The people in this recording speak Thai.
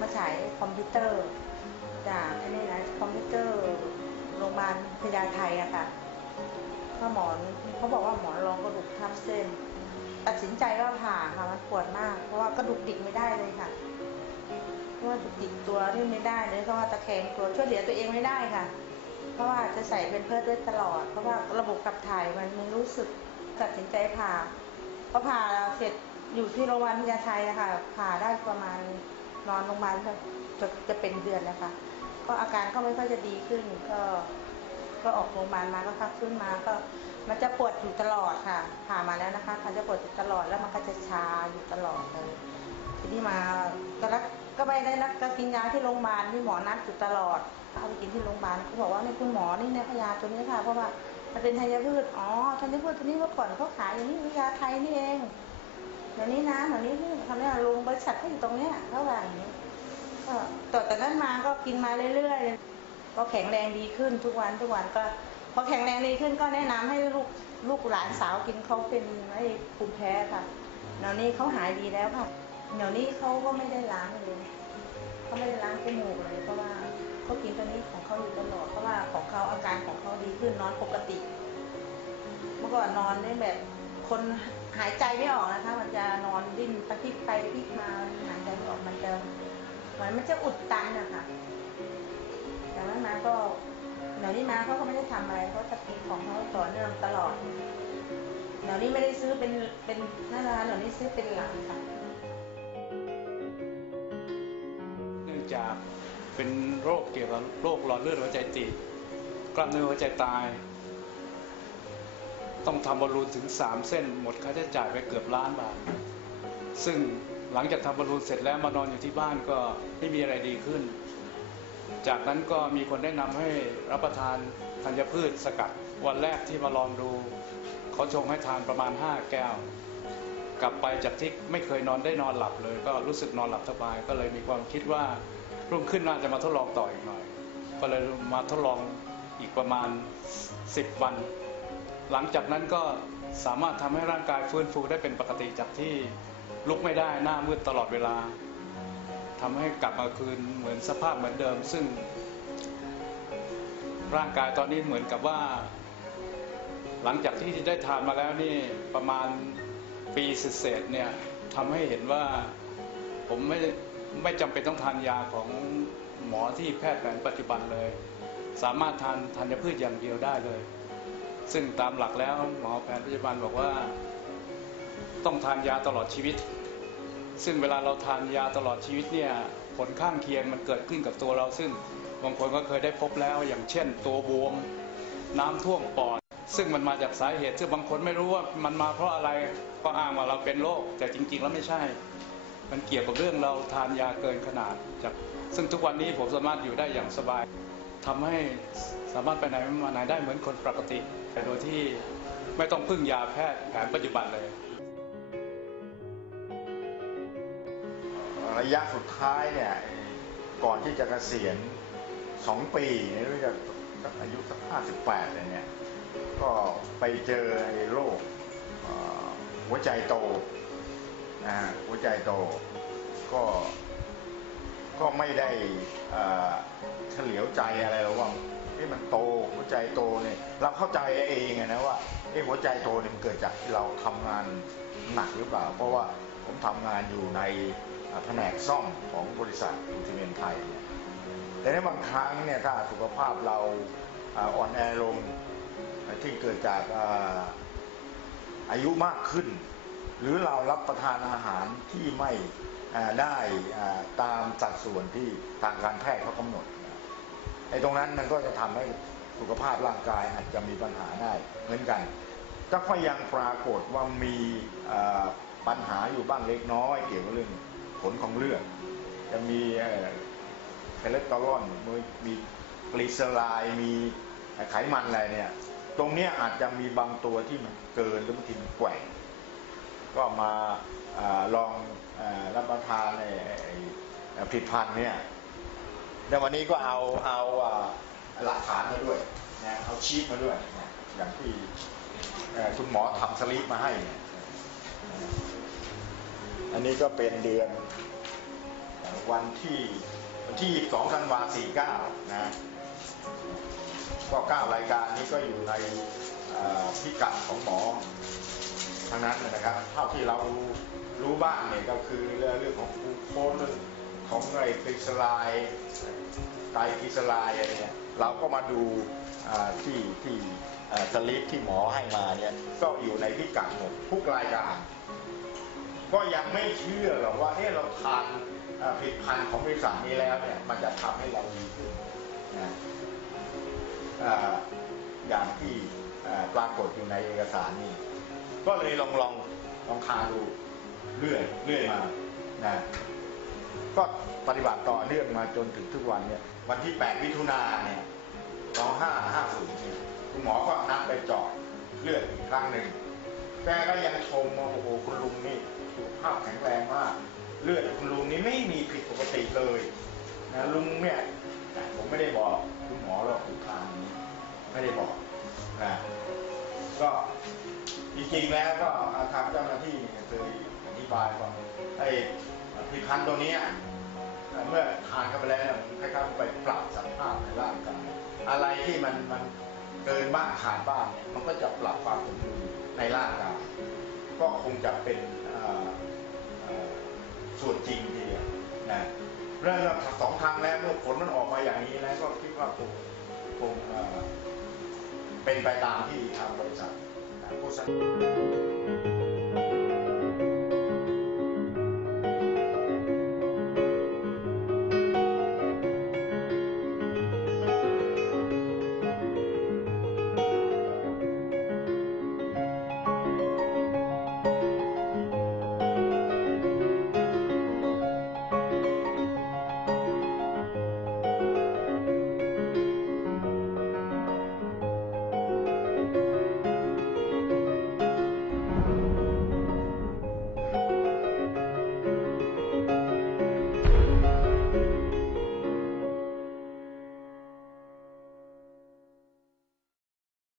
มาฉายคอมพิวเตอร์ จากไอ้นี่นะคอมพิวเตอร์โรงพยาบาลพญาไทอะค่ะก็หมอนเขาบอกว่าหมอนรองกระดูกทับเส้น ตัดสินใจว่าผ่าค่ะมันปวดมาก เพราะว่ากระดูกดิกไม่ได้เลยค่ะเพราะว่าดิกตัวนี่ไม่ได้เลยเพราะว่าตะแคงตัวช่วยเหลือตัวเองไม่ได้ค่ะ เพราะว่าจะใส่เป็นเพิร์ดไว้ตลอด เพราะว่าระบบขับถ่ายมันมันรู้สึกตัดสินใจผ่าพอผ่าเสร็จอยู่ที่โรงพยาบาลพญาไทนะคะผ่าได้ประมาณ นอนโรงพยาบาลจะจะเป็นเดือนแล้วค่ะ ก็อาการก็ไม่ค่อยจะดีขึ้น ก็ก็ออกโรงพยาบาลมาก็พักขึ้นมาก็มันจะปวดอยู่ตลอดค่ะ ผ่ามาแล้วนะคะมันจะปวดอยู่ตลอดแล้วมันก็จะชาอยู่ตลอดเลย ทีนี้มาก็รักก็ไปได้รักก็กินยาที่โรงพยาบาลที่หมอนัดอยู่ตลอดก็เอาไปกินที่โรงพยาบาลเขาบอกว่าในคุณหมอนี่ในพยาตัวนี้ค่ะเพราะว่ามันเป็นธัญพืชอ๋อธัญพืชตัวนี้เมื่อก่อนเขาขายอย่างนี้วิยาไทยนี่เอง เดี๋ยวนี้นะเดี๋ยวนี้ที่เขาเนี่ยลงบริษัทเขาอยู่ตรงเนี้ยเขาว่าอย่างนี้ก็ต่อแต่นั้นมาก็กินมาเรื่อยๆก็แข็งแรงดีขึ้นทุกวันทุกวันก็ พอแข็งแรงดีขึ้นก็แนะนำให้ลูกลูกหลานสาวกินเขาเป็นไอ้ภูมิแพ้ค่ะเดี๋ยวนี้เขาหายดีแล้วค่ะเดี๋ยวนี้เขาก็ไม่ได้ล้างเลยเขาไม่ได้ล้างจมูกเลยเพราะว่าเขากินตัวนี้ของเขาอยู่ตลอดเพราะว่าของเขาอาการของเขาดีขึ้นนอนปกติ เมื่อก่อนนอนได้แบบ คนหายใจไม่ออกนะคะ มันจะนอนดิ้นตะพลิกไปพลิกมาหายใจไม่ออกมันจะเหมือนมันจะอุดตันนะคะจากนั้นมาก็เดี๋ยวนี้มาเขาก็ไม่ได้ทำอะไรเขาจะกินของเขาต่อเนื่องตลอดเดี๋ยวนี้ไม่ได้ซื้อเป็นเป็นหน้าร้านเดี๋ยวนี้ซื้อเป็นหลังค่ะเนื่องจากเป็นโรคเกี่ยวกับโรคหลอดเลือดหัวใจตีบกล้ามเนื้อหัวใจตาย ต้องทำบอลลูนถึง 3 เส้น หมดค่าใช้จ่ายไปเกือบล้านบาท ซึ่งหลังจากทำบอลลูนเสร็จแล้วมานอนอยู่ที่บ้านก็ไม่มีอะไรดีขึ้น จากนั้นก็มีคนแนะนำให้รับประทานธัญพืชสกัด วันแรกที่มาลองดู เขาชงให้ทานประมาณ 5 แก้ว กลับไปจากที่ไม่เคยนอนได้นอนหลับเลย ก็รู้สึกนอนหลับสบาย ก็เลยมีความคิดว่ารุ่งขึ้นน่าจะมาทดลองต่ออีกหน่อย ก็เลยมาทดลองอีกประมาณ 10 วัน หลังจากนั้นก็สามารถทำให้ร่างกายฟื้นฟูได้เป็นปกติจากที่ลุกไม่ได้หน้ามืดตลอดเวลาทำให้กลับมาคืนเหมือนสภาพเหมือนเดิม ซึ่ง ร่างกายตอนนี้เหมือนกับว่า หลังจากที่ได้ทานมาแล้วนี่ประมาณปีเศษเนี่ยทำให้เห็นว่าผมไม่ไม่จำเป็นต้องทานยาของหมอที่แพทย์แผนปัจจุบันเลย สามารถทานธัญพืชอย่างเดียวได้เลย ซึ่งตามหลักแล้วหมอแผนปัจจุบันบอกว่าต้องทานยาตลอดชีวิต ซึ่งเวลาเราทานยาตลอดชีวิตเนี่ยผลข้างเคียงมันเกิดขึ้นกับตัวเรา ซึ่งบางคนก็เคยได้พบแล้ว อย่างเช่น ตัวบวมน้ำท่วมปอด ซึ่งมันมาจากสาเหตุ ซึ่งบางคนไม่รู้ว่ามันมาเพราะอะไรก็อ้างว่าเราเป็นโรคแต่จริง ๆ แล้วไม่ใช่ มันเกี่ยวกับเรื่องเราทานยาเกินขนาดจากซึ่งทุกวันนี้ผมสามารถอยู่ได้อย่างสบาย ทำให้สามารถไปไหนมาไหนได้เหมือนคนปกติ แต่โดยที่ไม่ต้องพึ่งยาแพทย์แผนปัจจุบันเลย ระยะสุดท้ายเนี่ยก่อนที่จะเกษียณสองปีเนี่ยรู้จะสักอายุสักห้าสิบแปดเลยเนี่ยก็ไปเจอไอ้โรคหัวใจโตนะฮะหัวใจโตก็ ก็ไม่ได้เฉลียวใจอะไรหรอกว่าเอ้มันโตหัวใจโตเนี่ยเราเข้าใจเองนะว่าเอ้หัวใจโตเนี่ยมันเกิดจากที่เราทำงานหนักหรือเปล่า เพราะว่าผมทำงานอยู่ในแผนกซ่อมของบริษัทปูซิเมนต์ไทยเนี่ยแต่ในบางครั้งเนี่ยถ้าสุขภาพเราอ่อนแอลงที่เกิดจากอายุมากขึ้น หรือเรารับประทานอาหารที่ไม่ได้ตามสัดส่วนที่ทางการแพทย์เขากำหนดไอ้ตรงนั้นมันก็จะทำให้สุขภาพร่างกายอาจจะมีปัญหาได้เหมือนกันถ้าก็ยังปรากฏว่ามีปัญหาอยู่บ้างเล็กน้อย เกี่ยวกับเรื่องผลของเลือดจะมีเอ่อคอเลสเตอรอลมีมีกลีเซอไรด์มีไขมันอะไรเนี่ย ตรงนี้อาจจะมีบางตัวที่มันเกินหรือบางทีมันแกว่ง ก็มาอลองอรับประทานผลิตภัณฑ์เนี่ยในวันนี้ก็เอาเอาหลักฐานมาด้วยนะเอาชีตมาด้วยนะอย่างที่คุณหมอทำสลิปมาให้เนี่ยอันนี้ก็เป็นเดือนวันที่วันที่2ธันวา49นะก็9รายการนี้ก็อยู่ในพิกัดของหมอ ทั้งนั้นนะครับ เท่าที่เรารู้รู้บ้างเนี่ยก็คือเรื่องเรื่องของกูโคสเรื่องของไอ้กริสลด์ไตรกริสลด์อะไรเนี่ยเราก็มาดูที่ที่สลิปที่หมอให้มาเนี่ยก็อยู่ในพิกัดหมดทุกรายการ ก็ยังไม่เชื่อหรอกว่าเอ๊ะเราทานผลิตภัณฑ์ของบริษัทนี้แล้วเนี่ยมันจะทำให้เราดีขึ้นนะออย่างที่ปรากฏอยู่ในเอกสารนี่ ก็เลยลองลองลองทานดูเรื่อยเรื่อยมานะก็ปฏิบัติต่อเนื่องมาจนถึงทุกวันเนี่ยวันที่ 8 มิถุนาเนี่ย2550เนี่ยคุณหมอก็นัดไปเจาะเลือดอีกครั้งหนึ่งแกก็ยังชมว่าโอ้โหคุณลุงนี่สุขภาพแข็งแรงมาก เลือดคุณลุงนี่ไม่มีผิดปกติเลยนะลุงเนี่ยผมไม่ได้บอกคุณหมอหรอกคุณทางนี้ไม่ได้บอกนะ ก็จริงๆแล้วก็ทางเจ้าหน้าที่เนี่ยเคยอธิบายว่าไอ้ผลิตภัณฑ์ตัวนี้เมื่อทานเข้าไปแล้วเนี่ยมันคล้ายๆไปปรับสภาพในร่างกายอะไรที่มันมันเกินบ้างขาดบ้างเนี่ยมันก็จะปรับความสมดุลในร่างกายก็คงจะเป็นส่วนจริงทีเดียวนะเรื่องสองทางแล้วเมื่อผลมันออกมาอย่างนี้แล้วก็คิดว่าคงคง เป็นไปตามที่ทางบริษัทโฆษณา